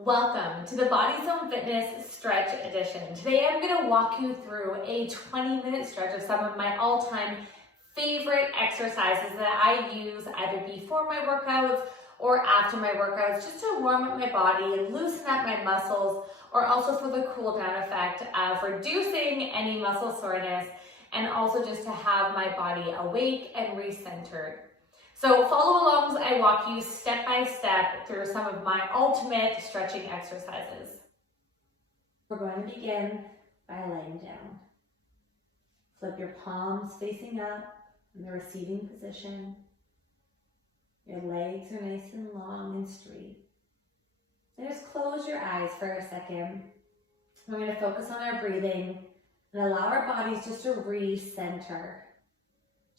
Welcome to the Body Zone Fitness Stretch Edition. Today I'm going to walk you through a 20-minute stretch of some of my all-time favorite exercises that I use either before my workouts or after my workouts just to warm up my body and loosen up my muscles, or also for the cool down effect of reducing any muscle soreness and also just to have my body awake and recentered. So follow along as I walk you step by step through some of my ultimate stretching exercises. We're going to begin by laying down. Flip your palms facing up in the receiving position. Your legs are nice and long and straight. And just close your eyes for a second. We're going to focus on our breathing and allow our bodies just to recenter.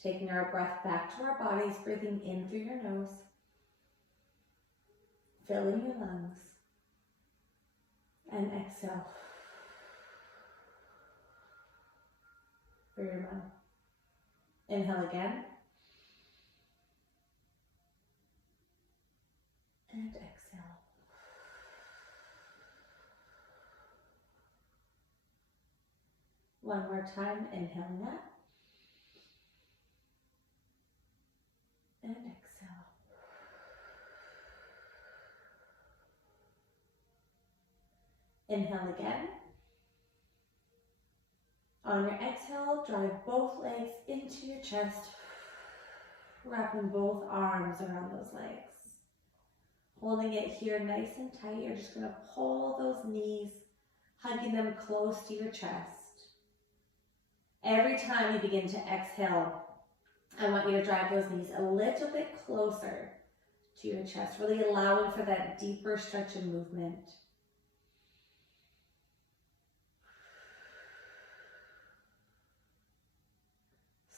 Taking our breath back to our bodies, breathing in through your nose, filling your lungs, and exhale through your mouth. Inhale again, and exhale. One more time, inhaling up. And exhale. Inhale again. On your exhale, drive both legs into your chest, wrapping both arms around those legs. Holding it here nice and tight, you're just going to pull those knees, hugging them close to your chest. Every time you begin to exhale, I want you to drive those knees a little bit closer to your chest, really allowing for that deeper stretch and movement.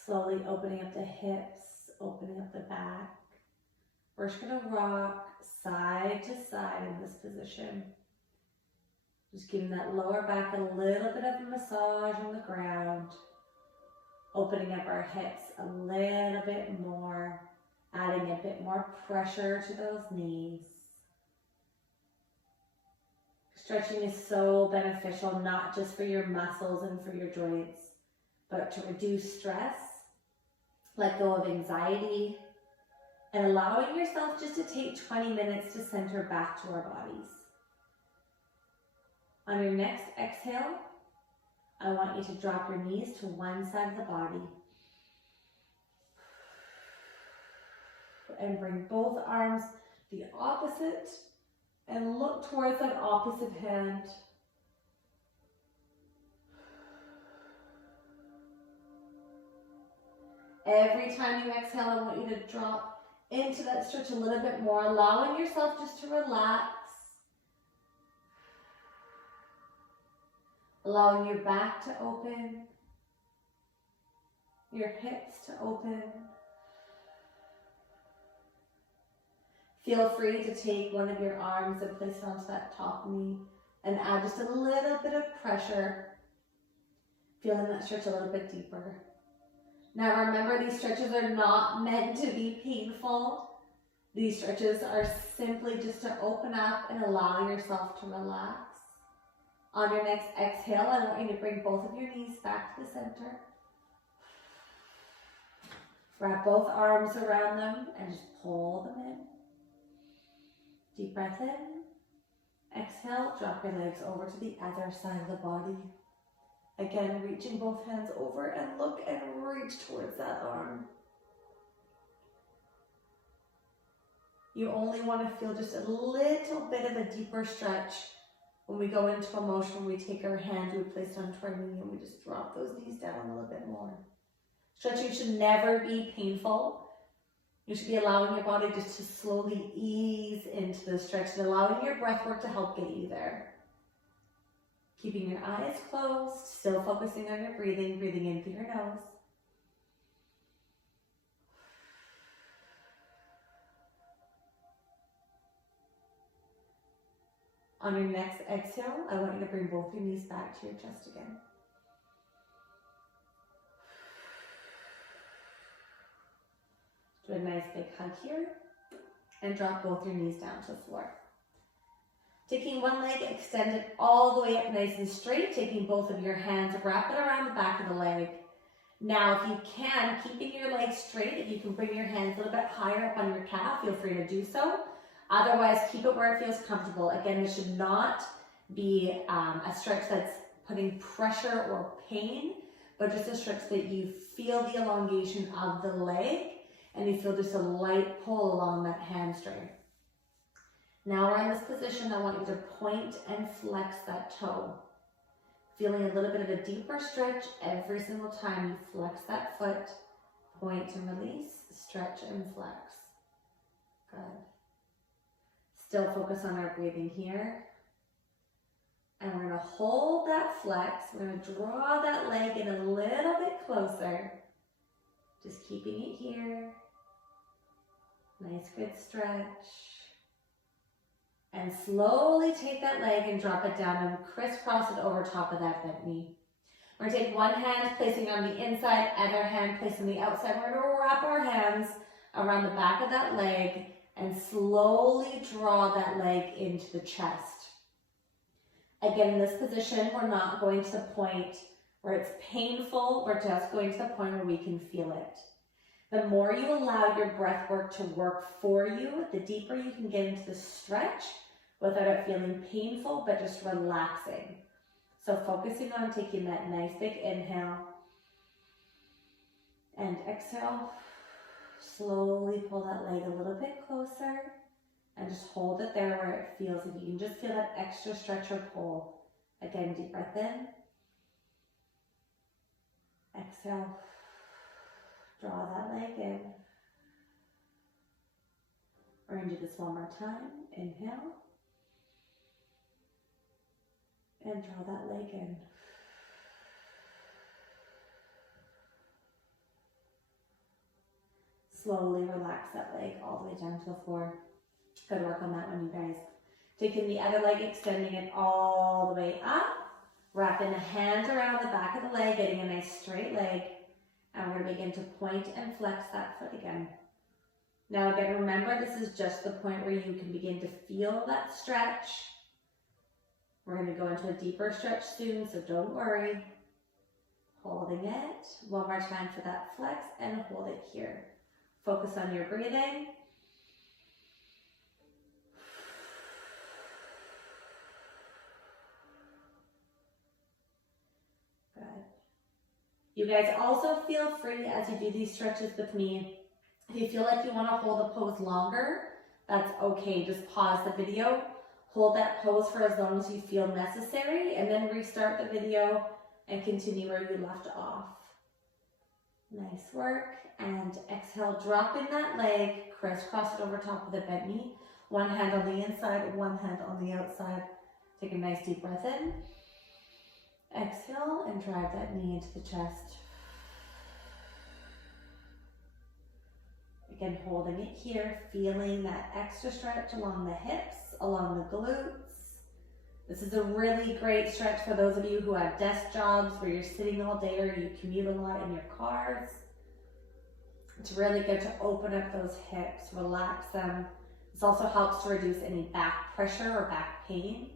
Slowly opening up the hips, opening up the back. We're just going to rock side to side in this position. Just giving that lower back a little bit of a massage on the ground. Opening up our hips a little bit more, adding a bit more pressure to those knees. Stretching is so beneficial, not just for your muscles and for your joints, but to reduce stress, let go of anxiety, and allowing yourself just to take 20 minutes to center back to our bodies. On your next exhale, I want you to drop your knees to one side of the body and bring both arms the opposite and look towards that opposite hand. Every time you exhale, I want you to drop into that stretch a little bit more, allowing yourself just to relax. Allowing your back to open, your hips to open. Feel free to take one of your arms and place it onto that top knee and add just a little bit of pressure, feeling that stretch a little bit deeper. Now remember, these stretches are not meant to be painful. These stretches are simply just to open up and allow yourself to relax. On your next exhale, I want you to bring both of your knees back to the center. Wrap both arms around them and just pull them in. Deep breath in. Exhale, drop your legs over to the other side of the body. Again, reaching both hands over and look and reach towards that arm. You only want to feel just a little bit of a deeper stretch. When we go into a motion, we take our hand, we place it onto our knee, and we just drop those knees down a little bit more. Stretching should never be painful. You should be allowing your body just to slowly ease into the stretch and allowing your breath work to help get you there. Keeping your eyes closed, still focusing on your breathing, breathing in through your nose. On your next exhale, I want you to bring both your knees back to your chest again. Do a nice big hug here and drop both your knees down to the floor. Taking one leg, extend it all the way up nice and straight, taking both of your hands, wrap it around the back of the leg. Now, if you can, keeping your legs straight, if you can bring your hands a little bit higher up on your calf, feel free to do so. Otherwise, keep it where it feels comfortable. Again, this should not be a stretch that's putting pressure or pain, but just a stretch that you feel the elongation of the leg and you feel just a light pull along that hamstring. Now we're in this position, I want you to point and flex that toe. Feeling a little bit of a deeper stretch every single time you flex that foot. Point and release, stretch and flex. Good. Still focus on our breathing here. And we're going to hold that flex. We're going to draw that leg in a little bit closer. Just keeping it here. Nice, good stretch. And slowly take that leg and drop it down and crisscross it over top of that bent knee. We're going to take one hand, placing it on the inside, other hand placing on the outside. We're going to wrap our hands around the back of that leg and slowly draw that leg into the chest. Again, in this position, we're not going to the point where it's painful. We're just going to the point where we can feel it. The more you allow your breath work to work for you, the deeper you can get into the stretch without it feeling painful, but just relaxing. So focusing on taking that nice big inhale and exhale. Slowly pull that leg a little bit closer and just hold it there where it feels. If you can just feel that extra stretch or pull. Again, deep breath in. Exhale. Draw that leg in. We're going to do this one more time. Inhale. And draw that leg in. Slowly relax that leg all the way down to the floor. Good work on that one, you guys. Taking the other leg, extending it all the way up. Wrapping a hand around the back of the leg, getting a nice straight leg. And we're going to begin to point and flex that foot again. Now again, remember, this is just the point where you can begin to feel that stretch. We're going to go into a deeper stretch soon, so don't worry. Holding it. One more time for that flex and hold it here. Focus on your breathing. Good. You guys also feel free as you do these stretches with me. If you feel like you want to hold the pose longer, that's okay. Just pause the video. Hold that pose for as long as you feel necessary, and then restart the video and continue where you left off. Nice work. And exhale, drop in that leg, crisscross it over top of the bent knee. One hand on the inside, one hand on the outside. Take a nice deep breath in. Exhale and drive that knee into the chest. Again, holding it here, feeling that extra stretch along the hips, along the glutes. This is a really great stretch for those of you who have desk jobs where you're sitting all day or you commute a lot in your cars. It's really good to open up those hips, relax them. This also helps to reduce any back pressure or back pain.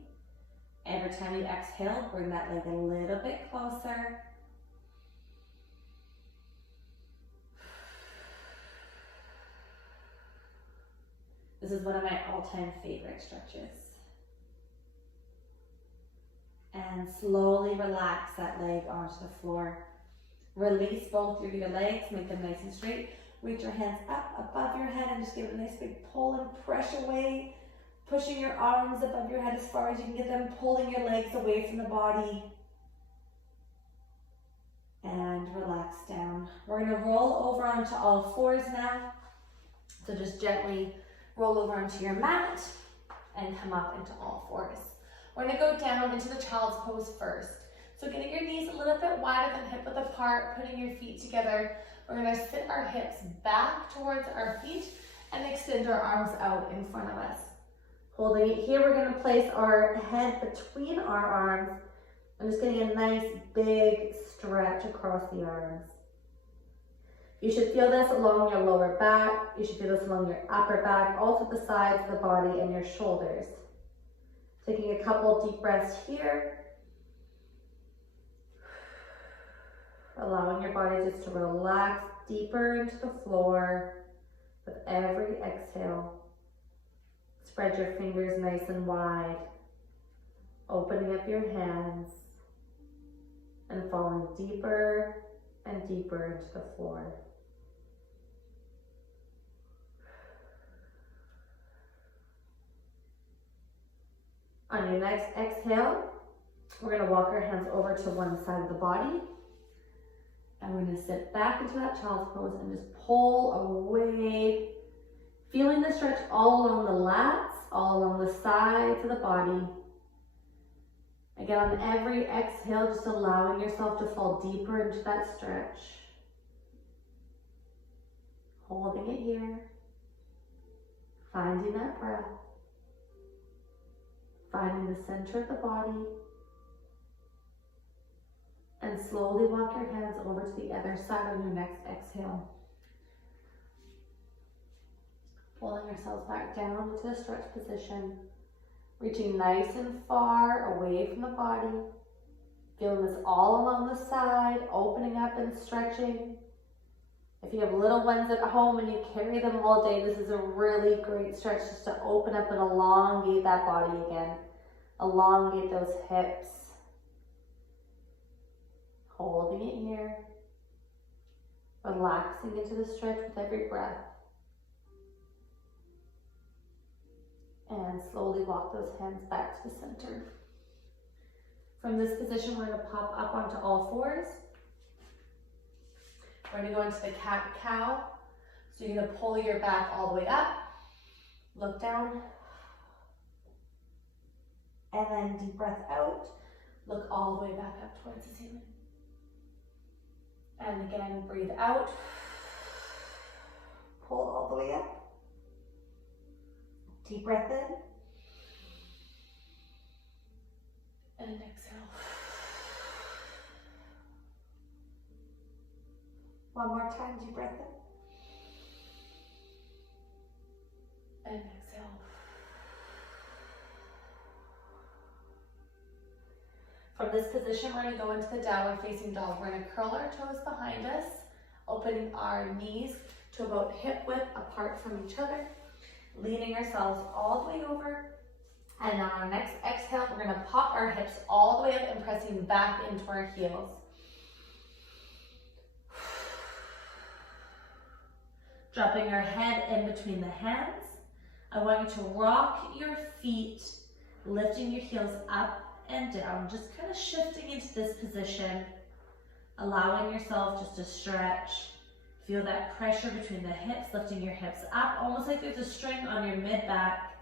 Every time you exhale, bring that leg a little bit closer. This is one of my all-time favorite stretches. And slowly relax that leg onto the floor. Release both of your legs, make them nice and straight. Reach your hands up above your head and just give it a nice big pull and press away. Pushing your arms above your head as far as you can get them, pulling your legs away from the body. And relax down. We're going to roll over onto all fours now. So just gently roll over onto your mat and come up into all fours. We're going to go down into the child's pose first. So getting your knees a little bit wider than hip width apart, putting your feet together. We're going to sit our hips back towards our feet and extend our arms out in front of us. Holding it here, we're going to place our head between our arms and just getting a nice big stretch across the arms. You should feel this along your lower back. You should feel this along your upper back, also the sides of the body and your shoulders. Taking a couple deep breaths here. Allowing your body just to relax deeper into the floor with every exhale. Spread your fingers nice and wide, opening up your hands and falling deeper and deeper into the floor. On your next exhale, we're going to walk our hands over to one side of the body. And we're going to sit back into that child's pose and just pull away, feeling the stretch all along the lats, all along the sides of the body. Again, on every exhale, just allowing yourself to fall deeper into that stretch. Holding it here, finding that breath, finding the center of the body, and slowly walk your hands over to the other side on your next exhale. Pulling yourselves back down into the stretch position, reaching nice and far away from the body. Feeling this all along the side, opening up and stretching. If you have little ones at home and you carry them all day, this is a really great stretch just to open up and elongate that body again. Elongate those hips. Holding it here. Relaxing into the stretch with every breath. And slowly walk those hands back to the center. From this position, we're going to pop up onto all fours. We're going to go into the cat-cow. So you're going to pull your back all the way up. Look down. And then deep breath out. Look all the way back up towards the ceiling. And again, breathe out. Pull all the way up. Deep breath in. And exhale. One more time, deep breath in. And exhale. From this position, we're going to go into the downward facing dog. We're going to curl our toes behind us, opening our knees to about hip width apart from each other, leaning ourselves all the way over. And on our next exhale, we're going to pop our hips all the way up and pressing back into our heels. Dropping our head in between the hands. I want you to rock your feet, lifting your heels up and down, just kind of shifting into this position, allowing yourself just to stretch. Feel that pressure between the hips, lifting your hips up, almost like there's a string on your mid-back,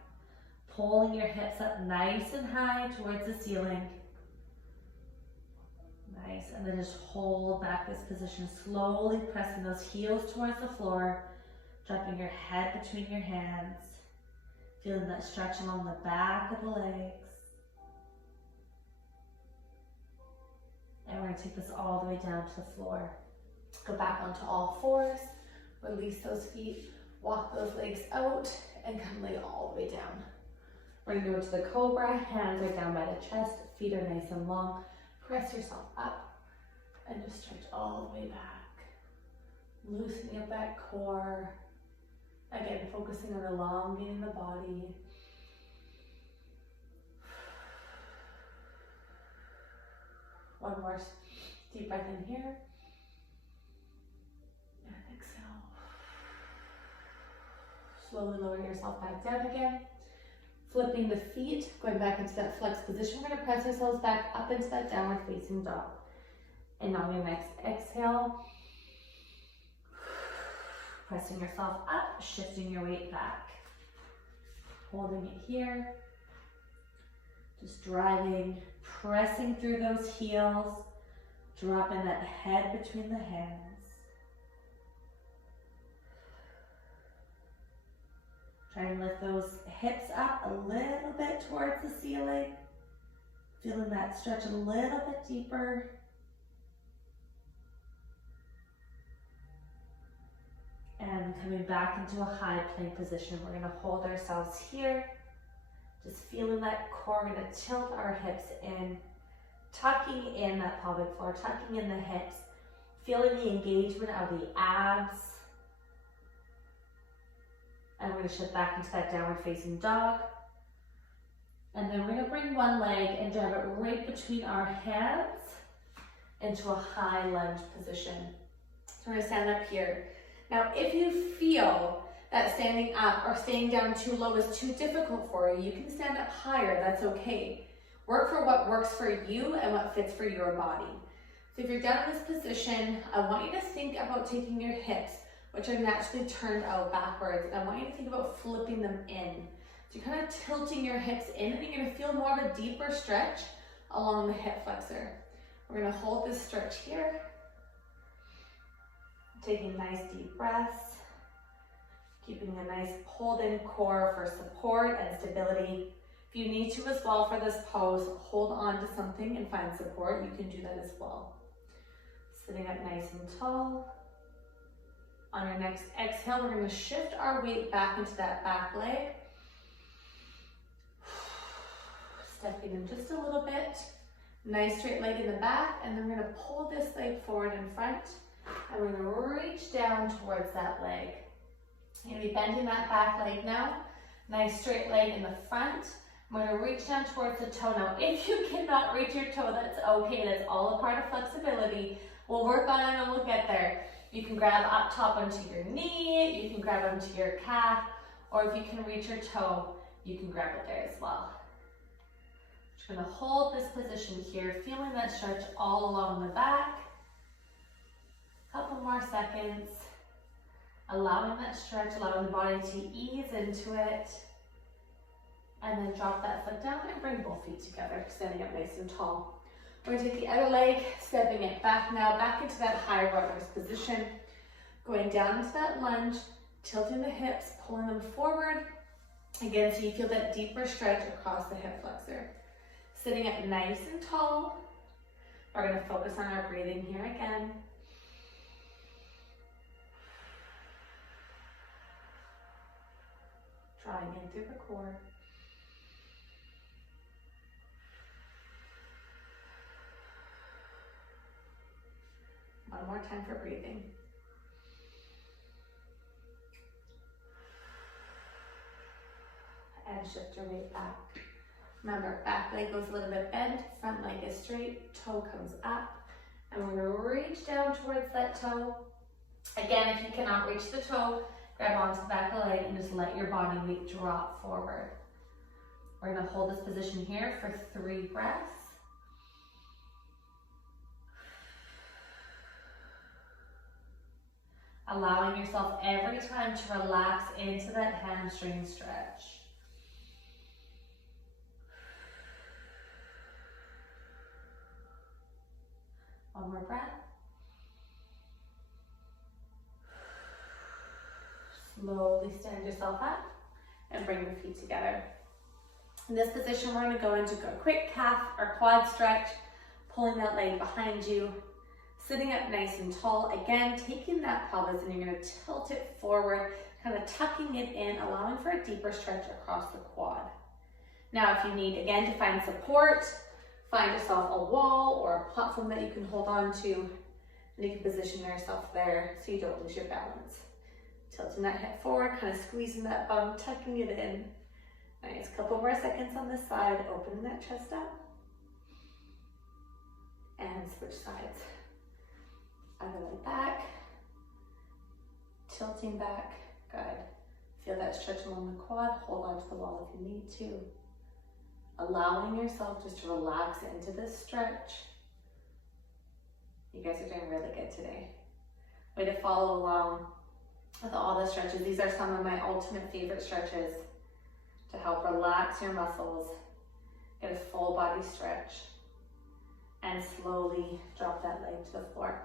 pulling your hips up nice and high towards the ceiling. Nice, and then just hold back this position, slowly pressing those heels towards the floor, dropping your head between your hands, feeling that stretch along the back of the legs. And we're going to take this all the way down to the floor. Go back onto all fours, release those feet, walk those legs out, and come lay all the way down. We're going to go to the Cobra, hands are down by the chest, feet are nice and long. Press yourself up and just stretch all the way back. Loosening up that core. Again, focusing on elongating the body. One more deep breath in here. And exhale. Slowly lower yourself back down again. Flipping the feet, going back into that flex position. We're going to press ourselves back up into that downward facing dog. And on your next exhale, pressing yourself up, shifting your weight back. Holding it here. Just driving, pressing through those heels, dropping that head between the hands. Try and lift those hips up a little bit towards the ceiling. Feeling that stretch a little bit deeper. And coming back into a high plank position. We're going to hold ourselves here. Just feeling that core. We're gonna tilt our hips in, tucking in that pelvic floor, tucking in the hips, feeling the engagement of the abs. And we're gonna shift back into that downward facing dog. And then we're gonna bring one leg and drive it right between our hands into a high lunge position. So we're gonna stand up here. Now, if you feel that standing up or staying down too low is too difficult for you, you can stand up higher, that's okay. Work for what works for you and what fits for your body. So if you're down in this position, I want you to think about taking your hips, which are naturally turned out backwards, and I want you to think about flipping them in. So you're kind of tilting your hips in, and you're gonna feel more of a deeper stretch along the hip flexor. We're gonna hold this stretch here, taking nice deep breaths, keeping a nice pulled in core for support and stability. If you need to as well for this pose, hold on to something and find support. You can do that as well. Sitting up nice and tall. On your next exhale, we're going to shift our weight back into that back leg. Stepping in just a little bit. Nice straight leg in the back, and then we're going to pull this leg forward in front, and we're going to reach down towards that leg. You're going to be bending that back leg now. Nice straight leg in the front. I'm going to reach down towards the toe. Now, if you cannot reach your toe, that's okay. That's all a part of flexibility. We'll work on it and we'll get there. You can grab up top onto your knee, you can grab onto your calf, or if you can reach your toe, you can grab it there as well. Just going to hold this position here, feeling that stretch all along the back. Couple more seconds. Allowing that stretch, allowing the body to ease into it. And then drop that foot down and bring both feet together, standing up nice and tall. We're going to take the other leg, stepping it back now, back into that high runners position. Going down into that lunge, tilting the hips, pulling them forward. Again, so you feel that deeper stretch across the hip flexor. Sitting up nice and tall. We're going to focus on our breathing here again. Drawing in through the core. One more time for breathing. And shift your weight back. Remember, back leg goes a little bit bent, front leg is straight, toe comes up. And we're going to reach down towards that toe. Again, if you cannot reach the toe, grab onto the back of the leg and just let your body weight drop forward. We're going to hold this position here for 3 breaths. Allowing yourself every time to relax into that hamstring stretch. One more breath. Slowly stand yourself up and bring your feet together. In this position, we're going to go into a quick calf or quad stretch, pulling that leg behind you. Sitting up nice and tall, again, taking that pelvis and you're going to tilt it forward, kind of tucking it in, allowing for a deeper stretch across the quad. Now, if you need, again, to find support, find yourself a wall or a platform that you can hold on to, and you can position yourself there so you don't lose your balance. Tilting that hip forward, kind of squeezing that bum, tucking it in. Nice, couple more seconds on this side, opening that chest up. And switch sides. Other leg back, tilting back, good. Feel that stretch along the quad, hold on to the wall if you need to. Allowing yourself just to relax into this stretch. You guys are doing really good today. Way to follow along with all the stretches. These are some of my ultimate favorite stretches to help relax your muscles, get a full body stretch, and slowly drop that leg to the floor.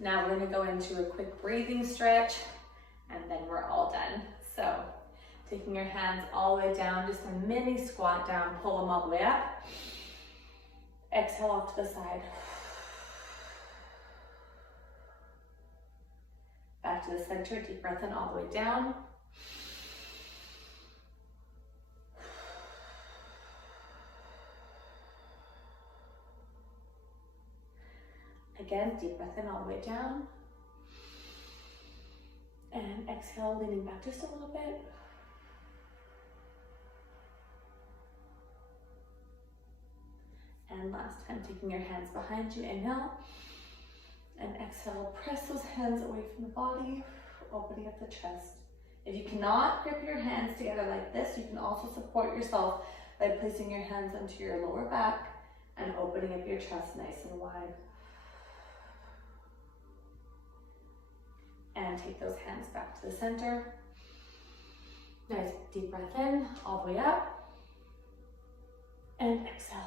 Now we're going to go into a quick breathing stretch, and then we're all done. So taking your hands all the way down, just a mini squat down, pull them all the way up. Exhale off to the side. Back to the center, deep breath in all the way down. Again, deep breath in all the way down. And exhale, leaning back just a little bit. And last time, taking your hands behind you, inhale. And exhale, press those hands away from the body, opening up the chest. If you cannot grip your hands together like this, you can also support yourself by placing your hands onto your lower back and opening up your chest nice and wide. And take those hands back to the center. Nice deep breath in, all the way up. And exhale.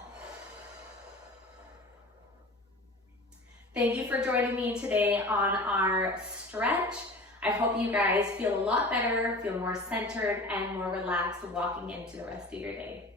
Thank you for joining me today on our stretch. I hope you guys feel a lot better, feel more centered and more relaxed walking into the rest of your day.